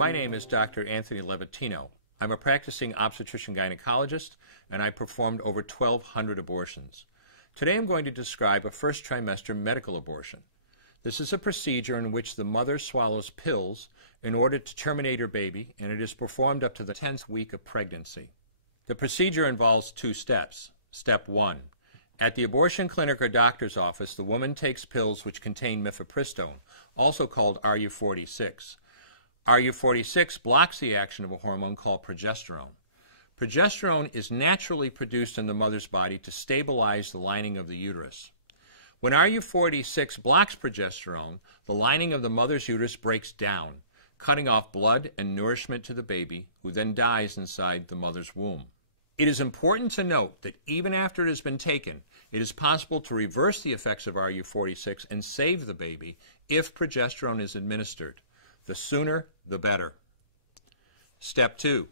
My name is Dr. Anthony Levatino. I'm a practicing obstetrician-gynecologist, and I performed over 1,200 abortions. Today I'm going to describe a first trimester medical abortion. This is a procedure in which the mother swallows pills in order to terminate her baby, and it is performed up to the 10th week of pregnancy. The procedure involves 2 steps. Step 1. At the abortion clinic or doctor's office, the woman takes pills which contain Mifepristone, also called RU46. RU46 blocks the action of a hormone called progesterone. Progesterone is naturally produced in the mother's body to stabilize the lining of the uterus. When RU46 blocks progesterone, the lining of the mother's uterus breaks down, cutting off blood and nourishment to the baby, who then dies inside the mother's womb. It is important to note that even after it has been taken, it is possible to reverse the effects of RU46 and save the baby if progesterone is administered. The sooner, the better. Step 2.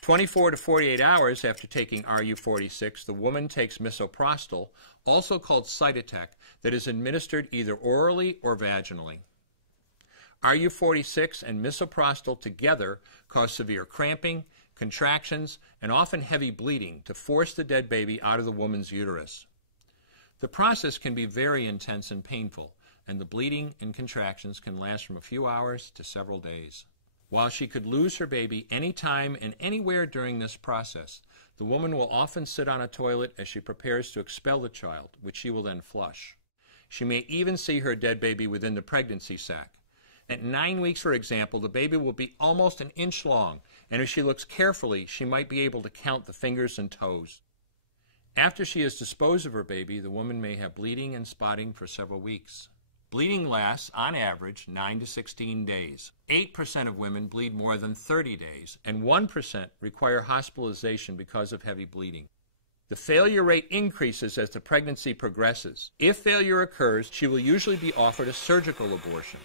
24 to 48 hours after taking RU46, the woman takes Misoprostol, also called Cytotec, that is administered either orally or vaginally. RU46 and Misoprostol together cause severe cramping, contractions, and often heavy bleeding to force the dead baby out of the woman's uterus. The process can be very intense and painful, and the bleeding and contractions can last from a few hours to several days. While she could lose her baby anytime and anywhere during this process, the woman will often sit on a toilet as she prepares to expel the child, which she will then flush. She may even see her dead baby within the pregnancy sac. At 9 weeks, for example, the baby will be almost an inch long, and if she looks carefully, she might be able to count the fingers and toes. After she has disposed of her baby, the woman may have bleeding and spotting for several weeks. Bleeding lasts, on average, 9 to 16 days. 8% of women bleed more than 30 days, and 1% require hospitalization because of heavy bleeding. The failure rate increases as the pregnancy progresses. If failure occurs, she will usually be offered a surgical abortion.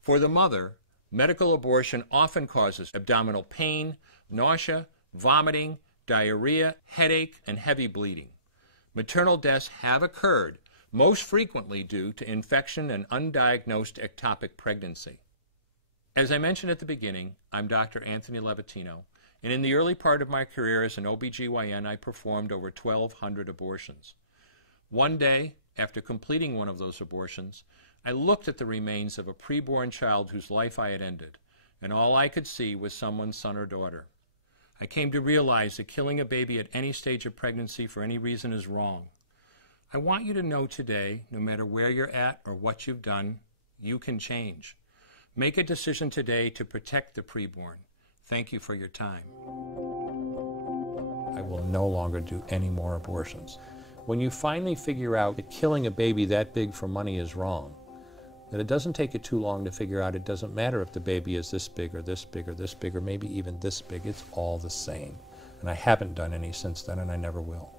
For the mother, medical abortion often causes abdominal pain, nausea, vomiting, diarrhea, headache, and heavy bleeding. Maternal deaths have occurred, most frequently due to infection and undiagnosed ectopic pregnancy. As I mentioned at the beginning, I'm Dr. Anthony Levatino, and in the early part of my career as an OBGYN, I performed over 1,200 abortions. One day, after completing one of those abortions, I looked at the remains of a preborn child whose life I had ended, and all I could see was someone's son or daughter. I came to realize that killing a baby at any stage of pregnancy for any reason is wrong. I want you to know today, no matter where you're at or what you've done, you can change. Make a decision today to protect the preborn. Thank you for your time. I will no longer do any more abortions. When you finally figure out that killing a baby that big for money is wrong, that it doesn't take you too long to figure out it doesn't matter if the baby is this big or this big or this big or maybe even this big, it's all the same. And I haven't done any since then, and I never will.